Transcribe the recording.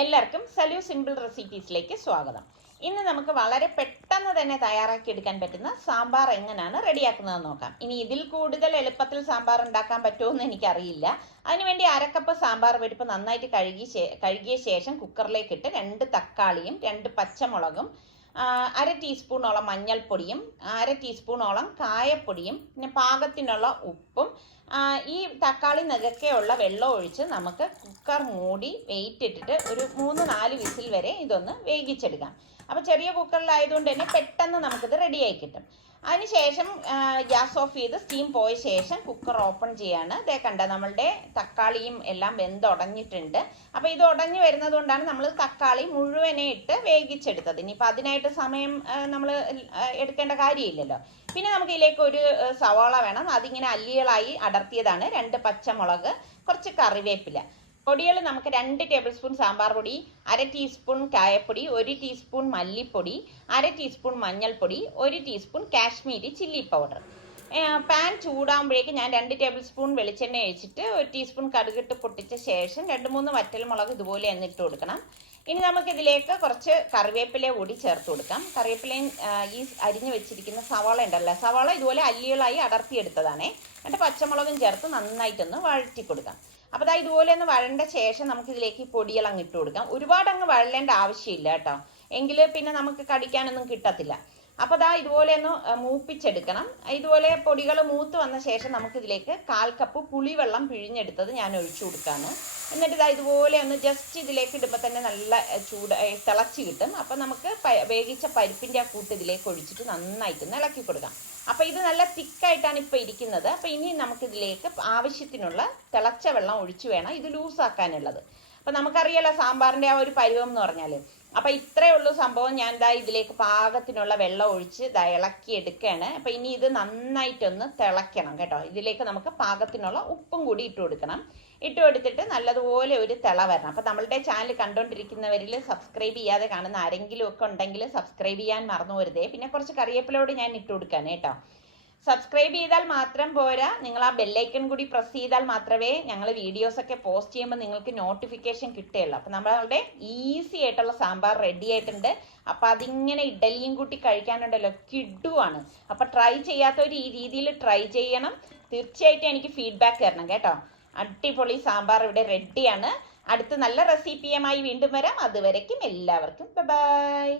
എല്ലാവർക്കും സലു സിമ്പിൾ റെസിപ്പീസിലേക്ക് സ്വാഗതം. ഇന്ന് നമുക്ക് വളരെ പെട്ടെന്ന് തന്നെ തയ്യാറാക്കി എടുക്കാൻ പറ്റുന്ന സാമ്പാർ എങ്ങനെയാണ് റെഡിയാക്കുന്നതെന്ന് നോക്കാം. ഇനി ഇതിൽ കൂടുതൽ എളുപ്പത്തിൽ സാമ്പാർ ഉണ്ടാക്കാൻ പറ്റുമോ എന്ന് എനിക്കറിയില്ല. അതിനുവേണ്ടി അരക്കപ്പ് സാമ്പാർ പരിപ്പ് നന്നായിട്ട് കഴുകിയ ശേഷം കുക്കറിലേക്ക് ഇട്ട് 2 തക്കാളിയും 2 പച്ചമുളകും, അര ടീസ്പൂണോളം മഞ്ഞൾപ്പൊടിയും, അര ടീസ്പൂണോളം കായപ്പൊടിയും, പിന്നെ പാകത്തിനുള്ള ഉപ്പും, ഈ തക്കാളി നികക്കെയുള്ള വെള്ളം ഒഴിച്ച് നമുക്ക് കുക്കർ മൂടി വെയിറ്റ് ഇട്ടിട്ട് ഒരു 3-4 വിസിൽ വരെ ഇതൊന്ന് വേവിച്ചെടുക്കാം. അപ്പോൾ ചെറിയ കുക്കറിലായതുകൊണ്ട് തന്നെ പെട്ടെന്ന് നമുക്കിത് റെഡിയായി കിട്ടും. അതിനുശേഷം ഗ്യാസ് ഓഫ് ചെയ്ത് സ്റ്റീം പോയ ശേഷം കുക്കർ ഓപ്പൺ ചെയ്യാണ്. ഇതേ കണ്ട നമ്മളുടെ തക്കാളിയും എല്ലാം വെന്തുടഞ്ഞിട്ടുണ്ട്. അപ്പോൾ ഇത് ഉടഞ്ഞു വരുന്നത് കൊണ്ടാണ് നമ്മൾ തക്കാളി മുഴുവനെ ഇട്ട് വേവിച്ചെടുത്തത്. ഇനിയിപ്പോൾ അതിനായിട്ട് സമയം നമ്മൾ എടുക്കേണ്ട കാര്യമില്ലല്ലോ. പിന്നെ നമുക്ക് ഇതിലേക്ക് ഒരു സവാള വേണം. അതിങ്ങനെ അല്ലികളായി അടർത്തിയതാണ്. 2 പച്ചമുളക്, കുറച്ച് കറിവേപ്പില. പൊടികൾ നമുക്ക് 2 ടേബിൾ സ്പൂൺ സാമ്പാർ പൊടി, അര ടീസ്പൂൺ കായപ്പൊടി, 1 ടീസ്പൂൺ മല്ലിപ്പൊടി, അര ടീസ്പൂൺ മഞ്ഞൾപ്പൊടി, 1 teaspoon Kashmiri chilli powder. Pan ചൂടാകുമ്പോഴേക്ക് ഞാൻ 2 ടേബിൾ സ്പൂൺ വെളിച്ചെണ്ണ ഒഴിച്ചിട്ട് 1 ടീസ്പൂൺ കടുകിട്ട് പൊട്ടിച്ച ശേഷം 2-3 വറ്റൽമുളക് ഇതുപോലെ എന്നിട്ട് കൊടുക്കണം. ഇനി നമുക്കിതിലേക്ക് കുറച്ച് കറിവേപ്പില കൂടി ചേർത്ത് കൊടുക്കാം. കറിവേപ്പിലയും ഈ അരിഞ്ഞു വെച്ചിരിക്കുന്ന സവാള ഉണ്ടല്ലോ, സവാള ഇതുപോലെ അല്ലികളായി അടർത്തിയെടുത്തതാണേ. എന്നിട്ട് പച്ചമുളകും ചേർത്ത് നന്നായിട്ടൊന്ന് വഴറ്റി കൊടുക്കാം. അപ്പോൾ അതാ ഇതുപോലെ ഒന്ന് വഴണ്ട ശേഷം നമുക്കിതിലേക്ക് പൊടികൾ അങ്ങ് ഇട്ട് കൊടുക്കാം. ഒരുപാട് അങ്ങ് വഴലേണ്ട ആവശ്യമില്ല കേട്ടോ, എങ്കിൽ പിന്നെ നമുക്ക് കടിക്കാനൊന്നും കിട്ടത്തില്ല. അപ്പോൾ അതാ ഇതുപോലെ ഒന്ന് മൂപ്പിച്ചെടുക്കണം. ഇതുപോലെ പൊടികൾ മൂത്ത് വന്ന ശേഷം നമുക്കിതിലേക്ക് 1/4 കപ്പ് പുളിവെള്ളം പിഴിഞ്ഞെടുത്തത് ഞാൻ ഒഴിച്ചു കൊടുക്കാണ്. എന്നിട്ട് ഇതാ ഇതുപോലെ ഒന്ന് ജസ്റ്റ് ഇതിലേക്ക് ഇടുമ്പോൾ തന്നെ നല്ല തിളച്ച് കിട്ടും. അപ്പോൾ നമുക്ക് വേവിച്ച പരിപ്പിൻ്റെ ആ കൂട്ട് ഇതിലേക്ക് ഒഴിച്ചിട്ട് നന്നായിട്ടൊന്ന് ഇളക്കി കൊടുക്കാം. അപ്പോൾ ഇത് നല്ല തിക്കായിട്ടാണ് ഇപ്പോൾ ഇരിക്കുന്നത്. അപ്പോൾ ഇനി നമുക്കിതിലേക്ക് ആവശ്യത്തിനുള്ള തിളച്ച വെള്ളം ഒഴിച്ചു വേണം ഇത് ലൂസാക്കാനുള്ളത്. അപ്പം നമുക്കറിയാലോ സാമ്പാറിൻ്റെ ആ ഒരു പരുവം എന്ന് പറഞ്ഞാൽ. അപ്പം ഇത്രയേ ഉള്ളൂ സംഭവം. ഞാൻ ദാ ഇതിലേക്ക് പാകത്തിനുള്ള വെള്ളം ഒഴിച്ച് ദാ ഇളക്കി എടുക്കുകയാണ്. അപ്പം ഇനി ഇത് നന്നായിട്ടൊന്ന് തിളയ്ക്കണം കേട്ടോ. ഇതിലേക്ക് നമുക്ക് പാകത്തിനുള്ള ഉപ്പും കൂടി ഇട്ട് കൊടുക്കണം. ഇട്ട് കൊടുത്തിട്ട് നല്ലതുപോലെ ഒരു തിള വരണം. അപ്പം നമ്മളുടെ ചാനൽ കണ്ടുകൊണ്ടിരിക്കുന്നവരിൽ സബ്സ്ക്രൈബ് ചെയ്യാതെ കാണുന്ന ആരെങ്കിലും ഒക്കെ ഉണ്ടെങ്കിൽ സബ്സ്ക്രൈബ് ചെയ്യാൻ മറന്നു വരുതേ. പിന്നെ കുറച്ച് കറിവേപ്പിലോട് ഞാൻ ഇട്ട് കൊടുക്കാണ് കേട്ടോ. സബ്സ്ക്രൈബ് ചെയ്താൽ മാത്രം പോരാ, നിങ്ങൾ ആ ബെല്ലൈക്കൺ കൂടി പ്രസ് ചെയ്താൽ മാത്രമേ ഞങ്ങൾ വീഡിയോസൊക്കെ പോസ്റ്റ് ചെയ്യുമ്പോൾ നിങ്ങൾക്ക് നോട്ടിഫിക്കേഷൻ കിട്ടുകയുള്ളൂ. അപ്പം നമ്മളുടെ ഈസി ആയിട്ടുള്ള സാമ്പാർ റെഡി ആയിട്ടുണ്ട്. അപ്പം അതിങ്ങനെ ഇഡലിയും കൂട്ടി കഴിക്കാനുണ്ടല്ലോ, കിഡുവാണ്. അപ്പം ട്രൈ ചെയ്യാത്തവർ ഈ രീതിയിൽ ട്രൈ ചെയ്യണം. തീർച്ചയായിട്ടും എനിക്ക് ഫീഡ്ബാക്ക് തരണം കേട്ടോ. അടിപൊളി സാമ്പാർ ഇവിടെ റെഡിയാണ്. അടുത്ത നല്ല റെസിപ്പിയുമായി വീണ്ടും വരാം. അതുവരയ്ക്കും എല്ലാവർക്കും ബൈ.